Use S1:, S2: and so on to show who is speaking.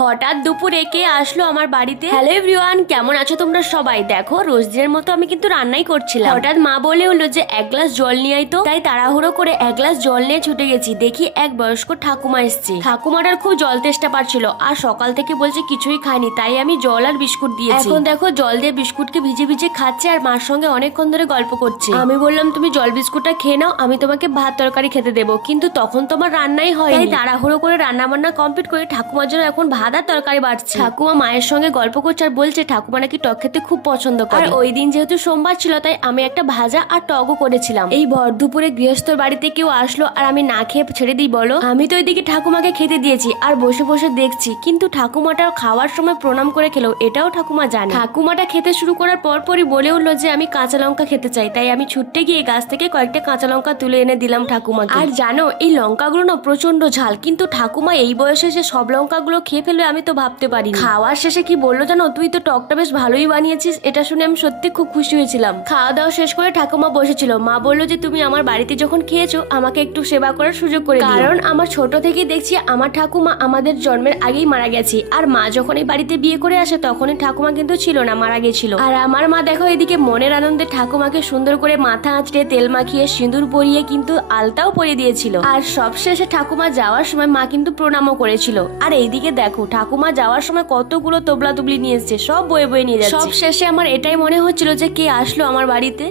S1: হঠাৎ দুপুরে কে আসলো আমার বাড়িতে? হ্যালো এভরিওয়ান কেমন আছো তোমরা সবাই? দেখো রোজ দিনের মতো আমি কিন্তু রান্নাই করছিলাম। হঠাৎ মা বলে হলো যে, এক গ্লাস জল নিয়ে আইতো তাই তাড়াহুড়ো করে এক গ্লাস জল নিয়ে ছুটে গেছি। দেখি এক বয়স্ক ঠাকুমা এসছে। ঠাকুমাটার খুব জল তেষ্টা পাচ্ছিল আর সকাল থেকে বলছে কিছুই খায়নি, তাই আমি জল আর বিস্কুট দিয়েছি। এখন দেখো, জল দিয়ে বিস্কুটকে ভিজে ভিজে খাচ্ছে আর মার সঙ্গে অনেকক্ষণ ধরে গল্প করছে। আমি বললাম, তুমি জল বিস্কুটটা খেয়ে নাও, আমি তোমাকে ভাত তরকারি খেতে দেবো। কিন্তু তখন তোমার রান্নাই হয় তাড়াহুড়ো করে রান্না বান্না কমপ্লিট করে ঠাকুমার জন্য এখন ভাত আর তরকারি বাড়ছে ঠাকুমা মায়ের সঙ্গে গল্প করছে আর বলছে ঠাকুমা নাকি টক খেতে খুব পছন্দ করে। আর ওই দিন যেহেতু সোমবার ছিল তাই আমি একটা ভাজা আর টকও করেছিলাম। এই ভর দুপুরে গৃহস্থর বাড়িতে কেউ আসলো আর আমি না খেয়ে ছেড়ে দিই বলো? আমি তো এদিকে ঠাকুমাকে খেতে দিয়েছি আর বসে বসে দেখছি কিন্তু ঠাকুমাটা খাওয়ার সময় প্রণাম করে খেলো এটাও ঠাকুমা জানে। ঠাকুমাটা খেতে শুরু করার পরপরই বলে উঠল যে আমি কাঁচা লঙ্কা খেতে চাই। তাই আমি ছুটতে গিয়ে গাছ থেকে কয়েকটা কাঁচা লঙ্কা তুলে এনে দিলাম ঠাকুমাকে। আর জানো এই লঙ্কাগুলো না প্রচণ্ড ঝাল কিন্তু ঠাকুমা এই বয়সে যে সব লঙ্কাগুলো খেয়ে ফেলবে আমি তো ভাবতে পারি খাওয়ার শেষে কি বলল জানো? তুই তো টকটা বেশ ভালোই বানিয়েছিস এটা শুনে আমি সত্যি খুব খুশি হয়েছিলাম। খাওয়া দাওয়া শেষ করে ঠাকুমা বসেছিল। মা বলল যে তুমি আমার বাড়িতে যখন খেয়েছো আমাকে একটু সেবা করার সুযোগ করে কারণ আমার ছোট থেকেই দেখছি আমার ঠাকুমা আমাদের জন্মের আগেই মারা গেছে। আর মা যখন এই বাড়িতে বিয়ে করে আসে তখনই ঠাকুমা কিন্তু ছিল না মারা গেছিল। আর আমার মা দেখো এদিকে মনের আনন্দে ঠাকুমাকে সুন্দর করে মাথা আঁচড়ে তেল মাখিয়ে সিঁদুর পরিয়ে কিন্তু আলতাও পরিয়ে দিয়েছিল। আর সবশেষে ঠাকুমা যাওয়ার সময় মা কিন্তু প্রণামও করেছিল। আর এইদিকে দেখো, ঠাকুমা যাওয়ার সময় কতগুলো তোবলা তুবলি নিয়ে এসছে, সব বয়ে বয়ে নিয়ে যাচ্ছে। সব শেষে আমার এটাই মনে হচ্ছিল যে কে আসলো আমার বাড়িতে।